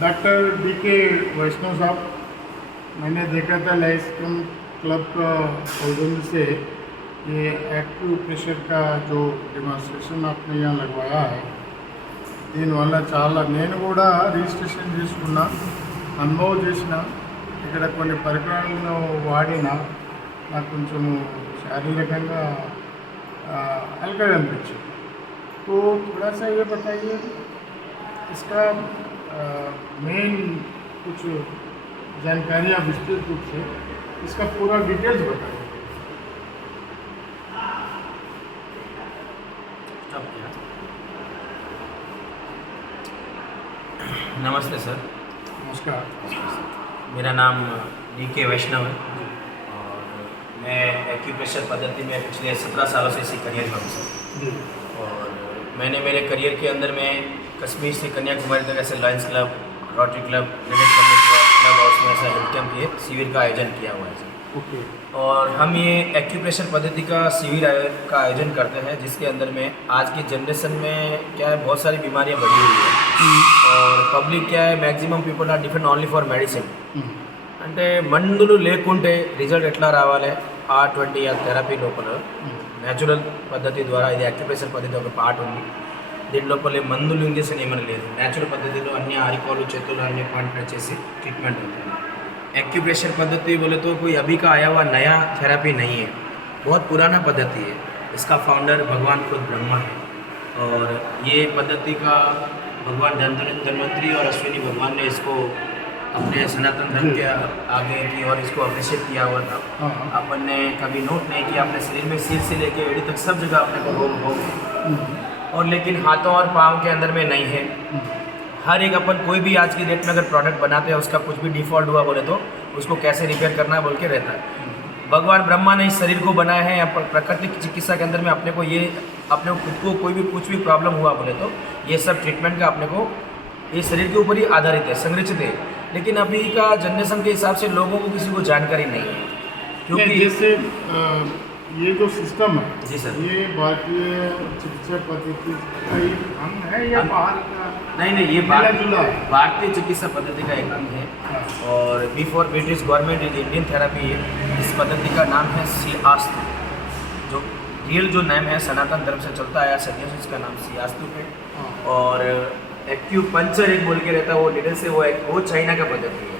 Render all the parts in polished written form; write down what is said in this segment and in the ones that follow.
Doctor DK वैष्णव साहब, मैंने देखा था लाइफ क्लब का ऑर्गन से ये एक्टिव प्रेशर का जो डेमोन्स्ट्रेशन आपने यहाँ लगवाया है దీనివల్ల చాలా నేను కూడా రిజిస్ట్రేషన్ చేసుకున్నా అనుభవం చేసిన ఇక్కడ కొన్ని పరికరాలను వాడిన నాకు కొంచెము శారీరకంగా हल्का अनिపించింది। तो थोड़ा सा ये बताइए इसका मेन कुछ जानकारियाँ विस्तृत रूप से इसका पूरा डिटेल्स बताइए। नमस्ते सर। नमस्कार। मेरा नाम DK वैष्णव है और मैं एक्यूप्रेशर पद्धति में पिछले 17 सालों से इसी करियर में हूँ सर। और मैंने मेरे करियर के अंदर में कश्मीर से कन्याकुमारी तक ऐसे Lions club, rotary club, credit club और उसमें ऐसा हेल्थ कैंप ये शिविर का आयोजन किया हुआ है सर। ओके। और हम ये एक्यूप्रेशर पद्धति का शिविर का आयोजन करते हैं जिसके अंदर में आज की जनरेशन में क्या है बहुत सारी बीमारियां बढ़ी हुई है और पब्लिक क्या है maximum people are depend only for medicine అంటే మందులు లేకుంటే రిజల్ట్ ఎట్లా రావాలి R20 ఆ థెరపీ లోపల న్యాచురల్ పద్ధతి ద్వారా ఇది యాక్యుప్రెషర్ పద్ధతి ఒక పార్ట్ ఉంది। దీని లోపల మందులు ఇంజెక్షన్ ఏమైనా లేదు, న్యాచురల్ పద్ధతిలో అన్ని ఆరికాలు చేతులు అన్ని కాంట్రాక్ట్ చేసి ट्रीटमेंट होता है। एक्यूप्रेशर पद्धति बोले तो कोई अभी का आया हुआ नया थेरेपी नहीं है, बहुत पुराना पद्धति है। इसका फाउंडर भगवान खुद ब्रह्मा है और ये पद्धति का भगवान धन्वंतरी और अश्विनी भगवान ने इसको अपने सनातन धर्म के आगे की और इसको अप्रिशिएट किया हुआ था। अपन ने कभी नोट नहीं किया अपने शरीर में सिर से लेके एड़ी तक सब जगह अपने को रोग और लेकिन हाथों और पाँव के अंदर में नहीं है। हर एक अपन कोई भी आज की डेट में अगर प्रोडक्ट बनाते हैं उसका कुछ भी डिफॉल्ट हुआ बोले तो उसको कैसे रिपेयर करना है बोल के रहता है। भगवान ब्रह्मा ने इस शरीर को बनाया है या प्राकृतिक चिकित्सा के अंदर में अपने को खुद को कोई भी कुछ भी प्रॉब्लम हुआ बोले तो ये सब ट्रीटमेंट का अपने को ये शरीर के ऊपर ही आधारित है, संरचित है। लेकिन अभी का जनरेशन के हिसाब से लोगों को किसी को जानकारी नहीं है क्योंकि जैसे ये जो सिस्टम है जी सर, ये भारतीय चिकित्सा पद्धति का एक अंग है या बाहर का? नहीं ये भारतीय चिकित्सा पद्धति का एक अंग है और before British government Indian therapy है। इस पद्धति का नाम है सियास्तु, जो रियल जो नाम है सनातन धर्म से चलता आया सदियों से इसका नाम सियास्तु है। और एक्यूपंक्चर एक बोल के रहता है वो डिटेल से वो चाइना का पद्धति है,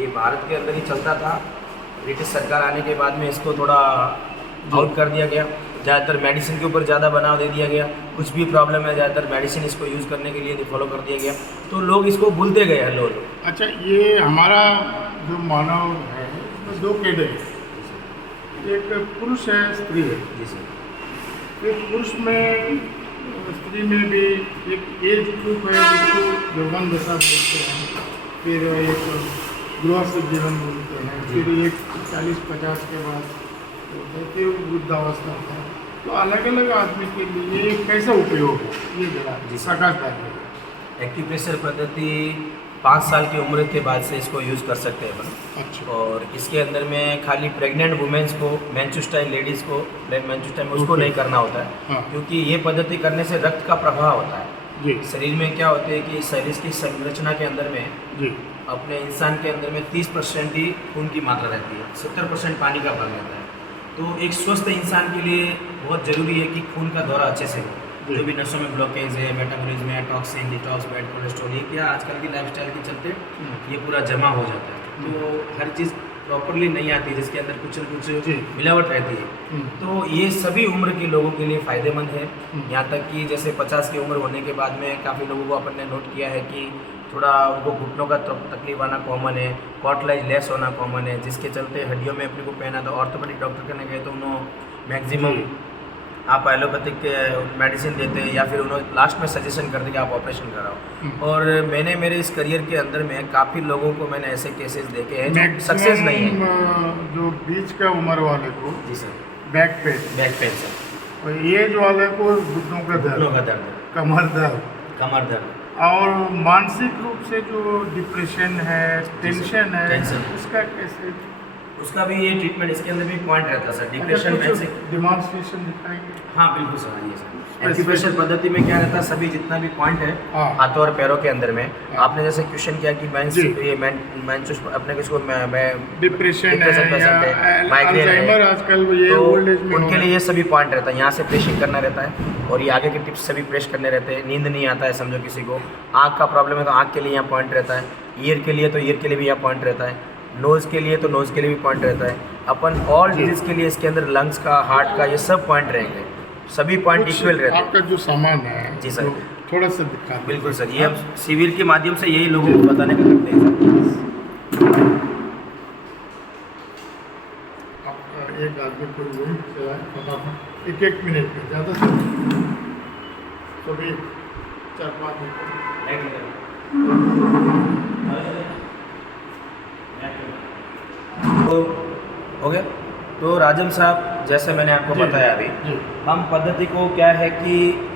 ये भारत के अंदर ही चलता था। ब्रिटिश सरकार आने के बाद में इसको थोड़ा आउट कर दिया गया, ज़्यादातर मेडिसिन के ऊपर ज़्यादा बनाव दे दिया गया। कुछ भी प्रॉब्लम है ज़्यादातर मेडिसिन इसको यूज़ करने के लिए फॉलो कर दिया गया तो लोग इसको भूलते गए हैं लोग। अच्छा, ये हमारा जो मानव है इसमें दो कैटेगरी, एक पुरुष है, स्त्री है। जी सर। एक पुरुष में स्त्री में भी एक एज ग्रुप है जिसको यौवन दशा बोलते हैं, फिर एक गृहस्थ जीवन बोलते हैं, फिर एक 40-50 के बाद कहते वृद्धावस्था है। तो अलग अलग आदमी के लिए कैसा उपयोग है ये जरा प्रकाश डालिए। एक्यूप्रेशर पद्धति 5 साल की उम्र के बाद से इसको यूज़ कर सकते हैं अपन। अच्छा। और इसके अंदर में खाली प्रेग्नेंट वुमेन्स को, मेंस्ट्रुअल लेडीज़ को मेंस्ट्रुअल टाइम उसको नहीं करना होता है। हाँ। क्योंकि ये पद्धति करने से रक्त का प्रवाह होता है जी। शरीर में। क्या होता है कि शरीर की संरचना के अंदर में जी अपने इंसान के अंदर में 30% ही खून की मात्रा रहती है, 70% पानी का भाग रहता है। तो एक स्वस्थ इंसान के लिए बहुत ज़रूरी है कि खून का दौरा अच्छे से हो। जो भी नसों में ब्लॉकेज है, मेटाबॉलिज्म है, टॉक्सिन, डिटॉक्स, बैड कोलेस्ट्रॉल, ये क्या आजकल की लाइफस्टाइल के चलते ये पूरा जमा हो जाता है। तो हर चीज़ प्रॉपरली नहीं आती, जिसके अंदर कुछ न कुछ मिलावट रहती है। तो ये सभी उम्र के लोगों के लिए फ़ायदेमंद है। यहाँ तक कि जैसे 50 की उम्र होने के बाद में काफ़ी लोगों को अपन ने नोट किया है कि थोड़ा उनको घुटनों का तकलीफ आना कॉमन है, कॉटलाइज लेस होना कॉमन है, जिसके चलते हड्डियों में अपने को पहना था। ऑर्थोपेडिक डॉक्टर करने गए तो उन्होंने मैक्सिमम आप एलोपैथिक मेडिसिन देते हैं या फिर उन्होंने लास्ट में सजेशन करते कि आप ऑपरेशन कराओ। और मैंने मेरे इस करियर के अंदर में काफ़ी लोगों को मैंने ऐसे केसेस देखे हैं जो सक्सेस नहीं है। जो बीच का उम्र वाले को जी सर, बैक पेन सर, और एज वाले को घुटनों का दर्द, कमर दर्द और मानसिक रूप से जो डिप्रेशन है, टेंशन है, उसका कैसे? उसका भी ये ट्रीटमेंट, इसके अंदर भी पॉइंट रहता है सर, डिप्रेशन में से। डिमॉन्स्ट्रेशन दिखाएंगे। हाँ बिल्कुल सर, आइए सर। एक्यूप्रेशर पद्धति में क्या रहता है, सभी जितना भी पॉइंट है हाँ। हाथों और पैरों के अंदर में, हाँ। आपने जैसे क्वेश्चन किया कि अपने किसको डिप्रेशन है पेशेंट या है, माइग्रेन अल्जाइमर है, आजकल ये तो ओल्ड एज में उनके लिए ये सभी पॉइंट रहता है। यहाँ से प्रेसिंग करना रहता है और ये आगे के टिप्स सभी प्रेस करने रहते हैं। नींद नहीं आता है समझो किसी को, आँख का प्रॉब्लम है तो आँख के लिए यहाँ पॉइंट रहता है, ईयर के लिए तो ईयर के लिए भी यहाँ पॉइंट रहता है, नोज़ के लिए तो नोज़ के लिए भी पॉइंट रहता है। अपन ऑल डिजीज़ के लिए इसके अंदर लंग्स का, हार्ट का, ये सब पॉइंट रहेंगे, सभी पॉइंट इक्वल रहते हैं। आपका जो सामान है जी सर, वो थोड़ा सा दिखा दीजिए। बिल्कुल सर, ये हम शिविर के माध्यम से यही लोगों को बताने का करते हैं सर। आप एक आदमी को रूम चलाएं फटाफट, एक मिनट में, ज़्यादा से सभी 4-5 मिनट। तो हो गया। तो राजन साहब, जैसे मैंने आपको जी, बताया अभी, जी। हम पद्धति को क्या है कि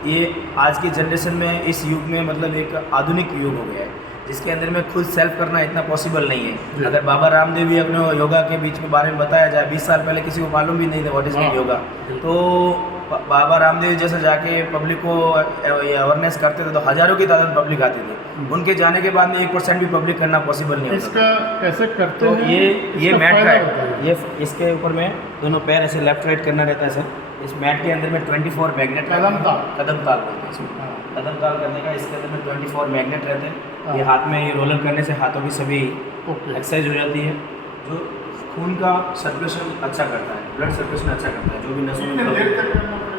ये आज की जनरेशन में, इस युग में मतलब एक आधुनिक युग हो गया है जिसके अंदर में खुद सेल्फ करना इतना पॉसिबल नहीं जी। है। अगर बाबा रामदेव भी अपने योगा के बीच में बारे में बताया जाए, 20 साल पहले किसी को मालूम भी नहीं था व्हाट इज हाँ, योगा, बिल्कुल। तो बाबा रामदेव जैसे जाके पब्लिक को अवेयरनेस करते थे तो हज़ारों की तादाद पब्लिक आती थी। उनके जाने के बाद में 1% भी पब्लिक करना पॉसिबल नहीं होता। इसका कैसे करते तो हैं? ये इसका मैट का फायदा है, बताइए। ये इसके ऊपर में दोनों पैर ऐसे लेफ्ट राइट करना रहता है सर। इस मैट के अंदर में 24 मैग्नेट, कदम ताल। कदम ताल बोलते हैं इसको। हाँ। कदम ताल करने का इसके अंदर में 24 मैग्नेट रहते हैं। हाँ। ये हाथ में ये रोलर करने से हाथों की सभी ओके। एक्सरसाइज हो जाती है, जो खून का सर्कुलेशन अच्छा करता है, ब्लड सर्कुलेशन अच्छा करता है, जो भी नसों में कितने देर blood- तक करना पड़ेगा?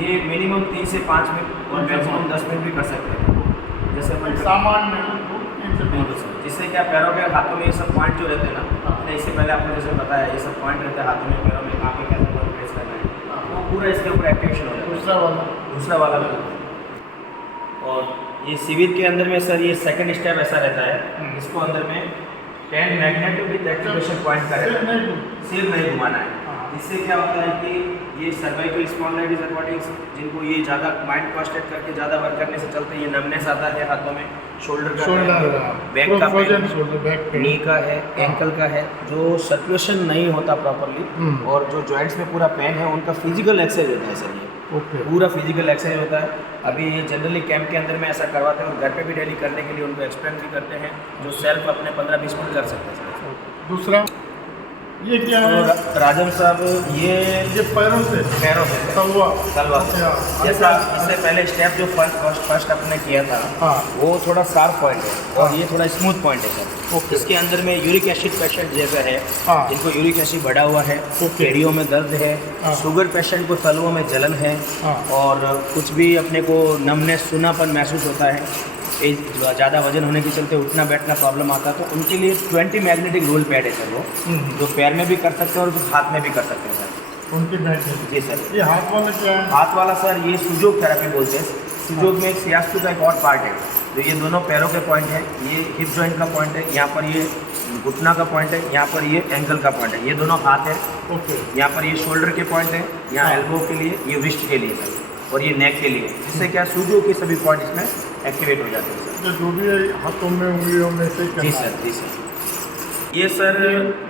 ये मिनिमम 3 से 5 मिनट और मैक्सिमम 10 मिनट भी कर सकते हैं। जैसे अपन सामान्य लोग 3 से 5 बिल्कुल सर, जिससे क्या पैरों के हाथों में ये सब पॉइंट जो रहते हैं ना, हाँ। मैंने इससे पहले आपको जैसे बताया, ये सब पॉइंट रहते हैं हाथों में, पैरों में, कहाँ पे कैसे बल प्रेस करना है, हाँ। वो पूरा इसके ऊपर एक्टिवेशन हो जाता है। दूसरा वाला दूसरा वाला भी। और ये शिविर के अंदर में सर ये सेकंड स्टेप ऐसा रहता है, इसको अंदर में 10 मैग्नेट विद एक्टिवेशन पॉइंट का सिर्फ रहता है, नहीं सिर्फ नहीं घुमाना है। हाँ। इससे क्या होता है कि ये सर्वाइकल स्पॉन्डिलाइटिस एक्वाटिक्स, जिनको ये ज़्यादा माइंड कॉन्सेंट्रेट करके ज़्यादा वर्क करने से चलते हैं, ये नमनेस आता है हाथों में, शोल्डर का शोल्डर है, बैक का frozen pain, shoulder back pain. Knee का है, एंकल का है, जो सर्कुलेशन नहीं होता प्रॉपरली और जो जॉइंट्स में पूरा पेन है, उनका फिजिकल एक्सरसाइज होता है सर। ये ओके। पूरा फिजिकल एक्सरसाइज होता है। अभी ये जनरली कैंप के अंदर में ऐसा करवाते हैं और घर पे भी डेली करने के लिए उनको एक्सप्लेन भी करते हैं, जो सेल्फ अपने 15-20 मिनट कर सकते हैं सर। दूसरा ये क्या है? तो राजन साहब, ये ये पैरों से पैरों से तलवा तलवा से, अच्छा। जैसा इससे पहले स्टेप जो फर्स्ट अपने किया था, हाँ। वो थोड़ा शार्प पॉइंट है और ये थोड़ा स्मूथ पॉइंट है सर। ओके। इसके अंदर में यूरिक एसिड पेशेंट जैसा है, हाँ। जिनको यूरिक एसिड बढ़ा हुआ है, ओके। एड़ियों में दर्द है, हाँ। शुगर पेशेंट को तलवों में जलन है, हाँ। और कुछ भी अपने को नमनेस, सूनापन महसूस होता है, ज़्यादा वजन होने के चलते उठना बैठना प्रॉब्लम आता है, तो उनके लिए 20 मैग्नेटिक रोल पैड है सर, वो जो पैर में भी कर सकते हैं और कुछ हाथ में भी कर सकते हैं सर। उनकी बैठ है। जी सर। ये हाथ वाला क्या है? हाथ वाला सर, ये सुजोग थेरेपी बोलते हैं। सुजोग में एक सियास्टू का एक और पार्ट है, तो ये दोनों पैरों के पॉइंट है, ये हिप जॉइंट का पॉइंट है, यहाँ पर ये घुटना का पॉइंट है, यहाँ पर ये एंकल का पॉइंट है, ये दोनों हाथ है, ओके। यहाँ पर ये शोल्डर के पॉइंट है, यहाँ हाँ। एल्बो के लिए, ये रिस्ट के लिए सर, और ये नेक के लिए, जिससे क्या सुजोग के सभी पॉइंट इसमें एक्टिवेट हो जाते हैं सर। तो जो भी है हाथों में उंगलियों में से जी करना सर, है। जी सर। ये सर,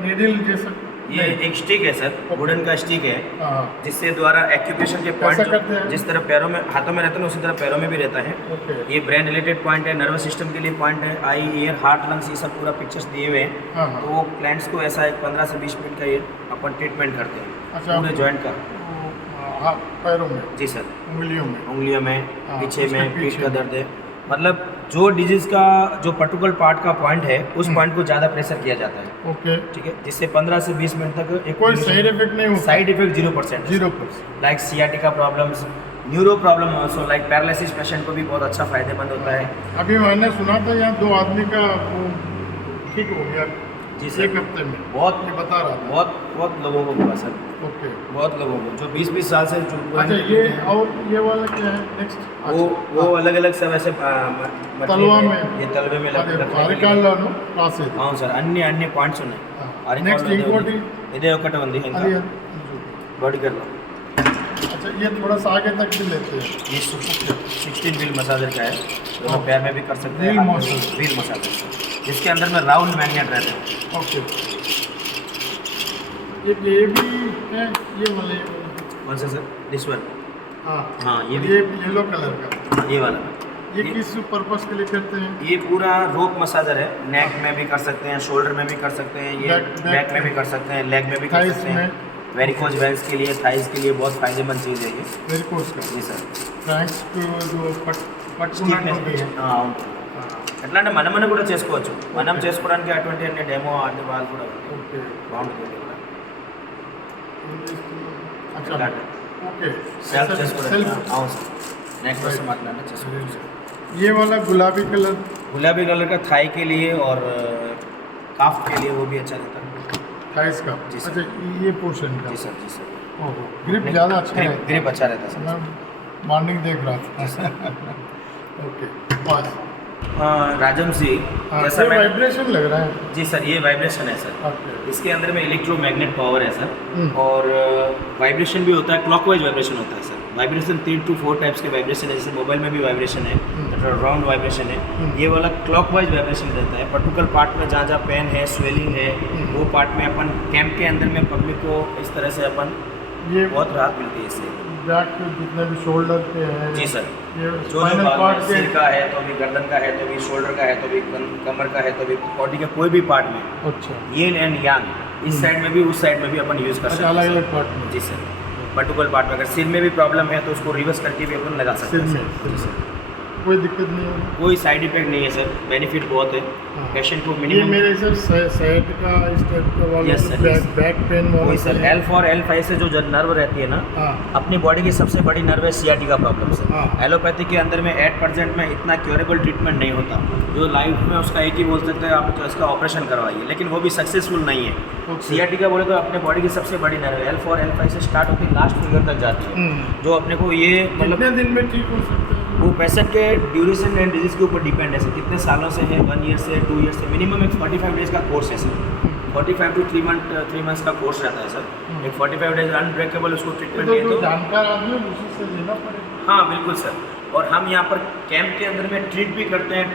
नीडल जैसा ये एक स्टिक है सर, वुडन का स्टिक है, हाँ। जिससे द्वारा एक्यूप्रेशर के कैसा करते पॉइंट हैं? जिस तरह पैरों में, हाथों में रहता है ना, उसी तरह पैरों में भी रहता है। ओके। ये ब्रेन रिलेटेड पॉइंट है, नर्वस सिस्टम के लिए पॉइंट है, आई, ईयर, हार्ट, लंग्स, ये सब पूरा पिक्चर्स दिए हुए हैं। हाँ, हाँ। तो वो क्लाइंट्स को ऐसा एक 15 से 20 मिनट का ये अपन ट्रीटमेंट करते हैं, अच्छा। पूरे जॉइंट का। हाँ, पैरों में, जी सर, उंगलियों में। उंगलियों में, हाँ, पीछे उसके में, पीठ पीछे का में। दर्द है, मतलब जो डिजीज़ का जो पर्टिकुलर पार्ट का पॉइंट है, उस पॉइंट को ज़्यादा प्रेशर किया जाता है, ओके। ठीक है, जिससे 15 से 20 मिनट तक एक कोई साइड इफेक्ट नहीं होता? Side effect 0%। 0%। Like sciatica problems, neuro problem also, like paralysis patient को भी बहुत अच्छा फायदेमंद होता है। अभी मैंने सुना था यहाँ 2 आदमी का वो ठीक हो गया जी सर। 1 हफ्ते में, बहुत ये बता रहा था। बहुत लोगों को हुआ सर, ओके। बहुत लोगों को, जो 20-20 साल से जो अच्छा, ये और ये वाला क्या है नेक्स्ट? वो अलग अलग सब ऐसे तलवा में, ये तलवे में अरे रखने के लिए। అరికాళ్ళను రాసేది. అవును సార్, అన్ని పాయింట్స్ ఉన్నాయి. నెక్స్ట్ ఇంకోటి ఇదే ఒకటి ఉంది, ఇంకా అది బాడీ కర్లో अच्छा ये थोड़ा सा आगे तक भी लेते हैं. ये 16 व्हील मसाजर का है, दोनों पैर में भी कर सकते हैं, Wheel massage. व्हील मसाजर, जिसके अंदर में राउंड मैग्नेट रहते हैं। ओके. एक ये भी है, ये वाला कौन सा सर? This one. हाँ हाँ ये भी, ये येलो कलर का, ये वाला। ये किस पर्पस के लिए करते हैं? ये पूरा रोप मसाजर है, नेक में भी कर सकते हैं, शोल्डर में भी कर सकते हैं, ये बैक में भी कर सकते हैं, लेग में भी कर थाइस सकते हैं। में, वेरिकोज वेंस के लिए, थाइस के लिए बहुत फायदेमंद चीज़ है ये। वेरिकोज का, जी सर। ఫ్రాంక్స్ जो పట్టుకున్నట్టు ఎట్లా అంటే మనం కూడా చేసుకోవచ్చు, మనం చేసుకోవడానికి అటువంటి అన్ని డెమో అన్ని వాళ్ళు కూడా ఉంటాయి. ఓకే బాగుంటుంది కూడా. अच्छा ओके సెల్ఫ్ చేసుకోవడానికి सेल्फ అవును సార్. నెక్స్ట్ కోసం మాట్లాడినా చేసుకోవచ్చు. ये वाला गुलाबी कलर, गुलाबी कलर का थाई के लिए और काफ के लिए वो भी अच्छा रहता है। थाइस का, जी सर। अच्छा ये पोर्शन का, जी सर, जी सर। ओहो ग्रिप ज़्यादा अच्छा है, ग्रिप अच्छा रहता है सर। मैं मॉर्निंग देख रहा था ओके बस राजम सी हाँ, जैसा ये मैं, वाइब्रेशन लग रहा है। जी सर ये वाइब्रेशन है सर। ओके इसके अंदर में इलेक्ट्रोमैग्नेट पावर है सर, हम्म। और वाइब्रेशन भी होता है, क्लॉकवाइज वाइब्रेशन होता है सर। वाइब्रेशन 3 to 4 टाइप्स के वाइब्रेशन है, जैसे मोबाइल में भी वाइब्रेशन है, राउंड वाइब्रेशन है। ये वाला क्लॉकवाइज वाइब्रेशन रहता है। पर्टिकुलर पार्ट में जहाँ जहाँ पेन है, स्वेलिंग है, वो पार्ट में अपन कैंप के अंदर में पब्लिक को इस तरह से अपन ये बहुत राहत मिलती है इससे। बैक के जितने भी शोल्डर के हैं, जी सर। ये जो स्पाइनल पार्ट पार्ट के, सिर का है तो भी, गर्दन का है तो भी, शोल्डर का है तो भी, कमर का है तो भी, बॉडी के कोई भी पार्ट में, अच्छा येन एंड यांग, इस साइड में भी उस साइड में भी अपन यूज़ कर सकते अच्छा हैं अलग सर। अलग पार्ट में, जी सर। पर्टिकुलर पार्ट में अगर सिर में भी प्रॉब्लम है तो उसको रिवर्स करके भी अपन लगा सकते सिर हैं में, सर। जी सर। कोई दिक्कत नहीं होगी। कोई साइड इफेक्ट नहीं है सर, बेनिफिट बहुत है हाँ। पेशेंट को ये मिनिमम। मेरे सर साइड का इस टाइप का वाला Yes, जो sir, yes. बैक पेन वाला कोई सर है। L4 L5 से जो नर्व रहती है ना, हाँ अपनी बॉडी की सबसे बड़ी नर्व है सियाटिका प्रॉब्लम से। हाँ। एलोपैथी के अंदर में 8% में इतना क्योरेबल ट्रीटमेंट नहीं होता, जो लाइफ में उसका एक ही बोल सकते हैं आप, तो इसका ऑपरेशन करवाइए, लेकिन वो भी सक्सेसफुल नहीं है। Okay. सियाटिका बोले तो अपने बॉडी की सबसे बड़ी नर्व है, L4 L5 से स्टार्ट होती है, लास्ट फिंगर तक जाती है, जो अपने को ये मतलब कितने दिन में ठीक हो सकते हैं? वो पेशेंट के ड्यूरेशन एंड डिजीज के ऊपर डिपेंड है सर, कितने सालों से है, 1 ईयर से, 2 ईयर से, मिनिमम एक 45 डेज का कोर्स है सर। 45 to 3 मंथ्स का कोर्स रहता है सर। एक 45 डेज अनब्रेकेबल उसको ये ट्रीटमेंट तो दिए जो तो। जानकार आदमी है उसी से लेना पड़ेगा। हाँ बिल्कुल सर, और हम यहाँ पर कैंप के अंदर में ट्रीट भी करते हैं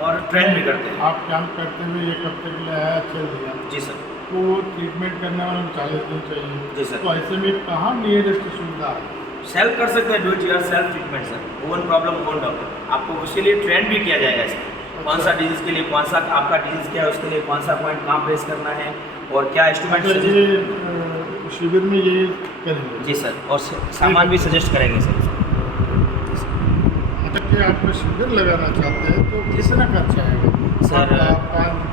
और ट्रेन भी करते हैं। आप कैंप करते हुए एक हफ्ते के लिए आया, चल दिया, जी सर। तो वो ट्रीटमेंट करने वाला 40 दिन चाहिए। जी सर। तो ऐसे में कहाँ नियरेस्ट सुविधा है? सेल्फ कर सकते हैं, do it your self treatment sir, own problem own doctor. आपको उसके लिए ट्रेन भी किया जाएगा इसमें, कौन सा डिजीज़ के लिए कौन सा आपका डिजीज़ क्या है, उसके लिए कौन सा पॉइंट कहाँ प्रेस करना है और क्या इंस्ट्रूमेंट तो सजेस्ट। ये शिविर में ये करेंगे। जी सर, और सामान भी सजेस्ट करेंगे सर। मतलब कि आप शिविर लगाना चाहते हैं तो कितना खर्चा आएगा? सर,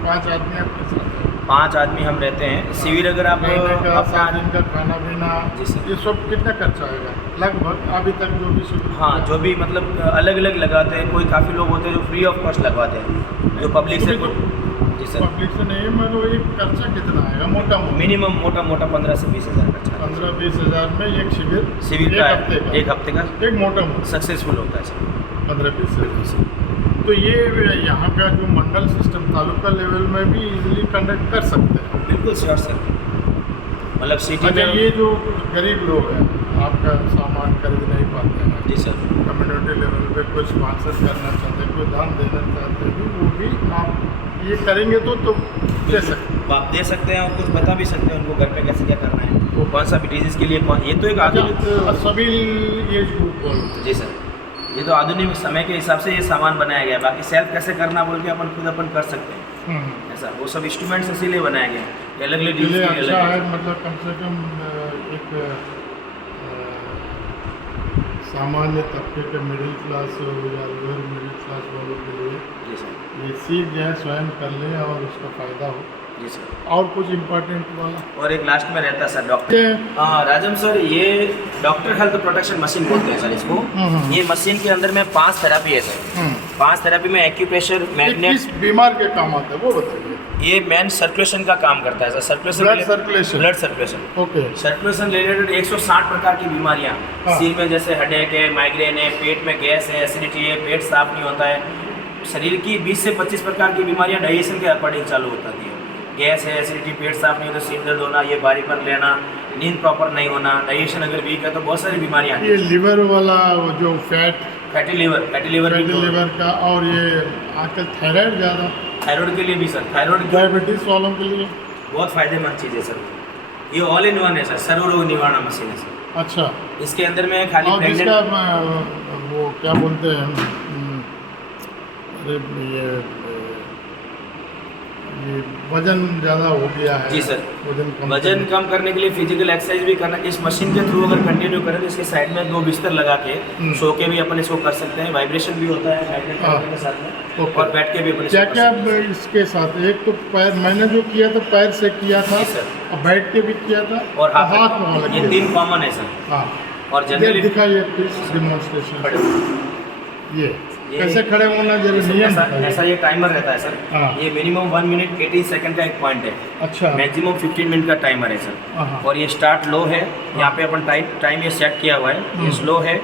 पाँच आदमी आपके साथ हैं। 5 आदमी हम रहते हैं। शिविर अगर आप महीने का अपना 7 दिन का खाना पीना, जी सर। ये सब कितना खर्चा आएगा लगभग अभी तक जो भी शिविर? हाँ, जो भी मतलब अलग अलग लगाते हैं, कोई काफ़ी लोग होते हैं जो फ्री ऑफ कॉस्ट लगवाते हैं, जो पब्लिक से। जी सर। पब्लिक से नहीं, मतलब एक खर्चा कितना आएगा मोटा मोटा? मिनिमम मोटा मोटा 15 से 20 हज़ार खर्चा आता है। 15-20 हज़ार में एक शिविर, शिविर एक का हफ्ते का, एक हफ्ते का एक मोटा मोटा सक्सेसफुल होता है सर। 15-20 हज़ार। तो ये यहाँ का जो मंडल सिस्टम तालुका लेवल में भी इजीली कंडक्ट कर सकते हैं। बिल्कुल श्योर सर, मतलब सिटी अच्छा, में। ये जो गरीब लोग हैं आपका सामान खरीद नहीं पाते हैं, जी सर। कम्युनिटी लेवल पे कुछ स्पॉन्सर करना चाहते हैं, कोई दान देना चाहते हैं, वो भी आप ये करेंगे तो दे सकते हैं। आप दे सकते हैं और कुछ बता भी सकते हैं उनको घर पे कैसे क्या करना है, वो कौन सा भी डिजीज़ के लिए कौन, ये तो एक आधुनिक। अच्छा, सभी एज ग्रुप को। जी सर, ये तो आधुनिक समय के हिसाब से ये सामान बनाया गया है, बाकी सेल्फ कैसे करना बोल के अपन खुद अपन कर सकते हैं ऐसा, वो सब इंस्ट्रूमेंट्स इसीलिए बनाया गया है, अलग अलग डिजीज ये के अच्छा है, अलग। मतलब कम से कम एक सामान्य तबके के मिडिल क्लास हो या लोअर मिडिल क्लास वालों के लिए जी सर। ये सीख जाए, स्वयं कर लें और उसका फ़ायदा हो। जी सर। और कुछ इम्पोर्टेंट वाला और एक लास्ट में रहता है सर डॉक्टर। हाँ राजम सर, ये डॉक्टर हेल्थ प्रोटेक्शन मशीन बोलते हैं सर इसको। ये मशीन के अंदर में 5 थेरापी है सर। 5 थेरापी में एक्यूप्रेशर, मैग्नेट। किस बीमार के काम आता है वो बताइए। ये मेन सर्कुलेशन का काम करता है sir, circulation, blood circulation. Blood circulation. Okay. Circulation related 160 प्रकार की बीमारियाँ, हाँ। सिर में जैसे हेडेक है, माइग्रेन है, पेट में गैस है, एसिडिटी है, पेट साफ नहीं होता है, शरीर की 20 से 25 प्रकार की बीमारियाँ डाइजेशन के अकॉर्डिंग चालू होती है। गैस है, एसिडिटी, पेट साफ नहीं होता, सिर दर्द होना, ये भारीपन लेना, नींद प्रॉपर नहीं होना, डाइजेशन अगर वीक है तो बहुत सारी बीमारियाँ। ये लिवर वाला वो जो फैटी लीवर फैटी लिवर का, और ये आजकल थायराइड ज़्यादा, थायराइड के लिए भी सर, थायराइड डायबिटीज़ वालों के लिए बहुत फायदेमंद चीज़ है सर। ये ऑल इन वन है सर, सर्वरोग निवारण मशीन है सर। अच्छा, इसके अंदर में खाली और प्रेग्नेंट जिसका वो क्या बोलते हैं, अरे ये वजन ज़्यादा हो गया है। जी सर, वजन वजन कम करने के लिए फिजिकल एक्सरसाइज भी करना, इस मशीन के थ्रू अगर कंटिन्यू करें तो इसके साइड में 2 बिस्तर लगा के सो के भी अपन इसको कर सकते हैं, वाइब्रेशन भी होता है मैग्नेट के साथ में, ओके। और बैठ के भी अपन क्या इसको क्या कर सकते हैं। इसके साथ, एक तो पैर मैंने जो किया था पैर से किया था, जी सर। और बैठ के भी किया था, और हाथ हाथ वहाँ लग ये गया। 3 कॉमन है सर। हाँ, और ये जनरली दिखाइए प्लीज डेमोन्स्ट्रेशन। ये कैसे खड़े होना जरूरी नियम ऐसा बताइए। ये टाइमर रहता है सर। हाँ। ये मिनिमम 1 मिनट 18 सेकंड का एक पॉइंट है, अच्छा, मैक्सिमम 15 मिनट का टाइमर है सर। हाँ। और ये स्टार्ट लो है, यहाँ पे अपन टाइम ये सेट किया हुआ है, ये स्लो है,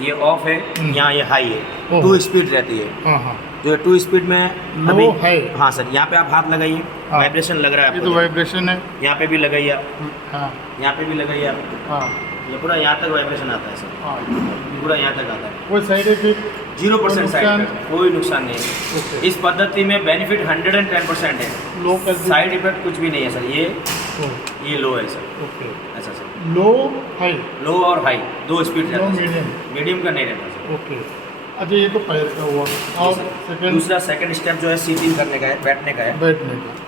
ये ऑफ है, यहाँ ये हाई है, ओह। 2 स्पीड रहती है। हाँ हाँ, जो है 2 स्पीड में लो अभी है। हाँ सर, यहाँ पे आप हाथ लगाइए, हाँ। वाइब्रेशन लग रहा है ये तो आपको, वाइब्रेशन है। यहाँ पे भी लगाइए आप, हाँ यहाँ पे भी लगाइए आप, हाँ ये पूरा यहाँ तक वाइब्रेशन आता है सर, हाँ, पूरा यहाँ तक आता है। कोई साइड इफेक्ट 0% साइड नुकसान? इफेक्ट, कोई नुकसान नहीं है। ओके। इस पद्धति में बेनिफिट 110% है, लो कर साइड इफेक्ट कुछ भी नहीं है सर। ओके ये लो है सर, ऐसा सर। लो हाई, लो और हाई 2 स्पीड लो रहता है मीडियम, सर, मीडियम का नहीं रहता सर। ओके। अच्छा, ये तो पैर का हुआ, और सेकंड दूसरा सेकंड स्टेप जो है सीटिंग करने का है, बैठने का है। बैठने का,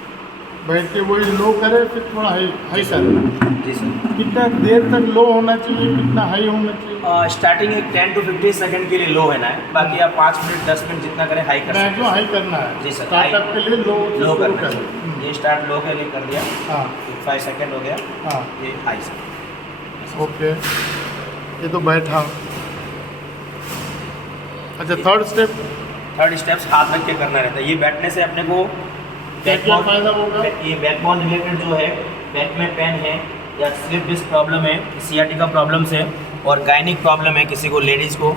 बैठ के वही लो करे फिर थोड़ा हाई हाई करे। जी सर। कितना देर तक लो होना चाहिए, कितना हाई होना चाहिए? स्टार्टिंग एक 10 to 15 सेकंड के लिए लो है ना, बाकी आप 5 मिनट 10 मिनट जितना करें हाई कर सकते मैक्सिमम हैं। हाई करना है। जी सर, स्टार्टअप के लिए लो लो शुरू करना करें। है। ये स्टार्ट लो के लिए कर दिया, हाँ 5 सेकंड हो गया, हाँ, ये हाई सर। ओके। ये तो बैठा। अच्छा, थर्ड स्टेप थर्ड स्टेप्स हाथ रख के करना रहता है। ये बैठने से अपने को क्या क्या फायदा होगा? ये बैकबोन रिलेटेड जो है, बैक में पेन है या स्लिप डिस्क प्रॉब्लम है, सियाटिका प्रॉब्लम्स है, और गायनिक प्रॉब्लम है किसी को, लेडीज़ को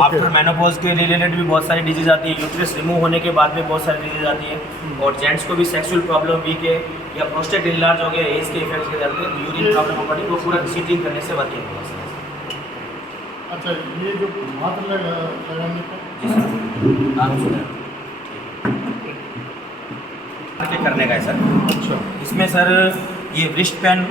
आफ्टर मेनोपॉज के रिलेटेड भी बहुत सारी डिजीज आती है, यूट्रस रिमूव होने के बाद में बहुत सारी डिजीज आती है, और जेंट्स को भी सेक्सुअल प्रॉब्लम वीक है या प्रोस्टेट इनलार्ज हो गया, एज के इफेक्ट्स के चलते यूरिन प्रॉब्लम हो पड़ी, वो पूरा सीटिंग करने से वर्किंग होगा सर। अच्छा, ये जो हाथ लगाने का, जी सर, आप सुनिए आगे करने का है सर। अच्छा, इसमें सर ये रिस्ट पेन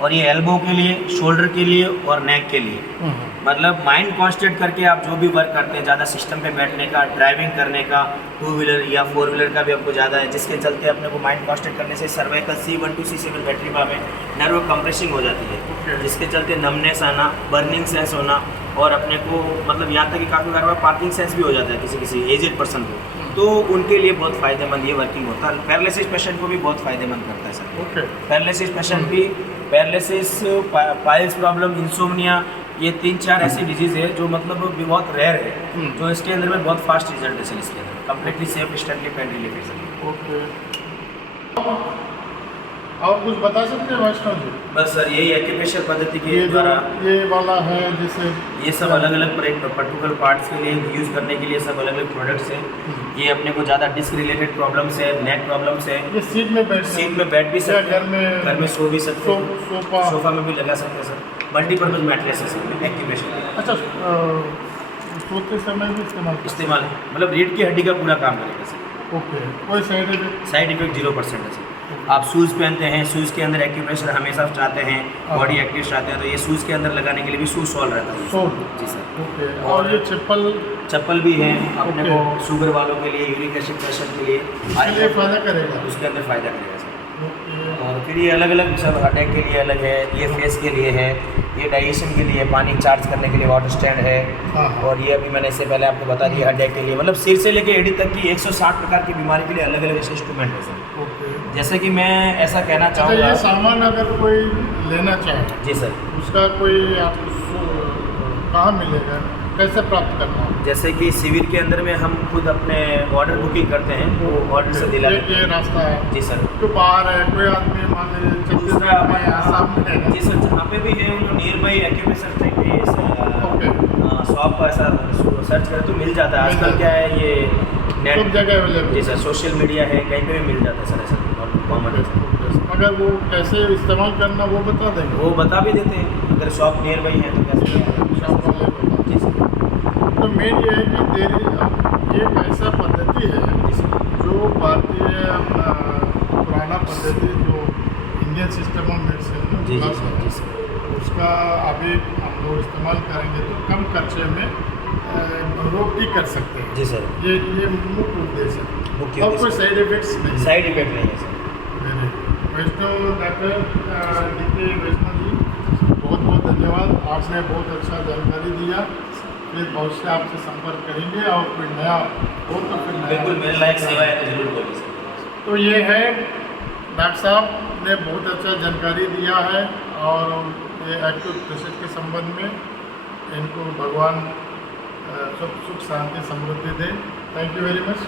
और ये एल्बो के लिए, शोल्डर के लिए और नेक के लिए, हाँ, मतलब माइंड कॉन्सेंट्रेट करके आप जो भी वर्क करते हैं, ज़्यादा सिस्टम पे बैठने का, ड्राइविंग करने का, 2 व्हीलर या 4 व्हीलर का भी आपको ज़्यादा है, जिसके चलते अपने को माइंड कॉन्सेंट्रेट करने से cervical C1 to C7 battery में नर्व कंप्रेसिंग हो जाती है, जिसके चलते नमनेस आना, बर्निंग सेंस होना, और अपने को मतलब यहाँ तक कि काफ़ी बार पार्किंग सेंस भी हो जाता है किसी किसी एजेड पर्सन को, तो उनके लिए बहुत फ़ायदेमंद ये वर्किंग होता है। पैरालिसिस पेशेंट को भी बहुत फ़ायदेमंद करता है सर। ओके। पैरालिसिस पेशेंट भी, पैरालिसिस, पाइल्स प्रॉब्लम, इंसोम्निया, ये 3-4 ऐसी डिजीज़ है जो मतलब भी बहुत रेयर है, जो इसके अंदर में बहुत फास्ट रिजल्ट है सर। इसके अंदर completely safe, instantly pain relief है सर। ओके। और कुछ बता सकते हैं वैष्णव जी? बस सर यही एक्यूप्रेशर पद्धति के ये जो द्वारा ये वाला है जैसे, ये सब अलग अलग पर्टिकुलर पार्ट्स के लिए यूज़ करने के लिए सब अलग अलग प्रोडक्ट्स हैं। ये अपने को ज़्यादा डिस्क रिलेटेड प्रॉब्लम्स है, नेक प्रॉब्लम्स है, ये सीट में बैठ सीट में बैठ भी सकते घर में हैं, घर में सो भी सकते हैं, सोफा। सोफा में भी लगा सकते हैं सर। मल्टीपर्पज़ मैट्रेस है सर एक्यूप्रेशर। अच्छा, सोते समय भी इस्तेमाल मतलब रीढ़ की हड्डी का पूरा काम करेगा सर। ओके। कोई साइड इफेक्ट? साइड इफेक्ट 0% है सर। आप शूज़ पहनते हैं, शूज़ के अंदर एक्यूप्रेशर हमेशा चाहते हैं, बॉडी एक्टिव चाहते हैं, तो ये शूज़ के अंदर लगाने के लिए भी शू सॉल रहता है। सोल। जी सर। ओके। और ये चप्पल भी है अपने ओके। को, शुगर वालों के लिए, यूरिक एसिड पेशेंट के लिए, ये फायदा करेगा? उसके अंदर फ़ायदा करेगा सर। ओके। और फिर ये अलग अलग सब अटैक के लिए अलग है, ये फेस के लिए है, ये डाइजेशन के लिए, पानी चार्ज करने के लिए वाटर स्टैंड है, हाँ। और ये अभी मैंने इससे पहले आपको बता दिया अटैक के लिए, मतलब सिर से लेके एडी तक की 160 प्रकार की बीमारी के लिए अलग अलग इंस्ट्रूमेंट है सर। ओके। जैसे कि मैं ऐसा कहना अच्छा, चाहूँगा। ये सामान अगर कोई लेना चाहे, जी सर। उसका कोई आपको कहाँ मिलेगा, कैसे प्राप्त करना है? जैसे कि शिविर के अंदर में हम खुद अपने ऑर्डर बुकिंग करते हैं, वो ऑर्डर से दिला देते ये रास्ता है? हैं। जी सर। तो बाहर है कोई आदमी, मान लीजिए छत्तीसगढ़ में, आसाम में है? जी सर, जहाँ पे भी है वो नियर बाई एक्यूप्रेशर शॉप को ऐसा सर्च करें तो मिल जाता है। आजकल क्या है ये नेट, सब जगह अवेलेबल। जी सर, सोशल मीडिया है, कहीं पे भी मिल जाता है सर, ऐसा कॉमन है सर। अगर वो कैसे इस्तेमाल करना वो बता देंगे? वो बता भी देते हैं, अगर शॉप नियर बाई है तो कैसे। शॉप वाले बता। जी सर। तो मेन ये है कि ये एक ऐसा पद्धति है जी सर। जो भारतीय अपना पुराना पद्धति जो इंडियन सिस्टम ऑफ मेडिसिन भी हम लोग इस्तेमाल करेंगे तो कम खर्चे में रोग ठीक कर सकते हैं। जी सर, ये मुख्य उद्देश्य है मुख्य और उद्देश्य। कोई साइड इफेक्ट्स नहीं। साइड इफेक्ट नहीं है सर। मेरे वैष्णव डॉक्टर DK वैष्णव जी, बहुत बहुत धन्यवाद। आपने बहुत अच्छा जानकारी दिया। फिर भविष्य आपसे संपर्क करेंगे और कोई नया हो तो फिर नया बिल्कुल, मेरे लायक सेवा है तो जरूर बोलिए सर। तो ये है, डॉक्टर साहब ने बहुत अच्छा जानकारी दिया है और ये एक्टिव प्रेशर के संबंध में इनको भगवान सब सुख शांति समृद्धि दे। Thank you very much.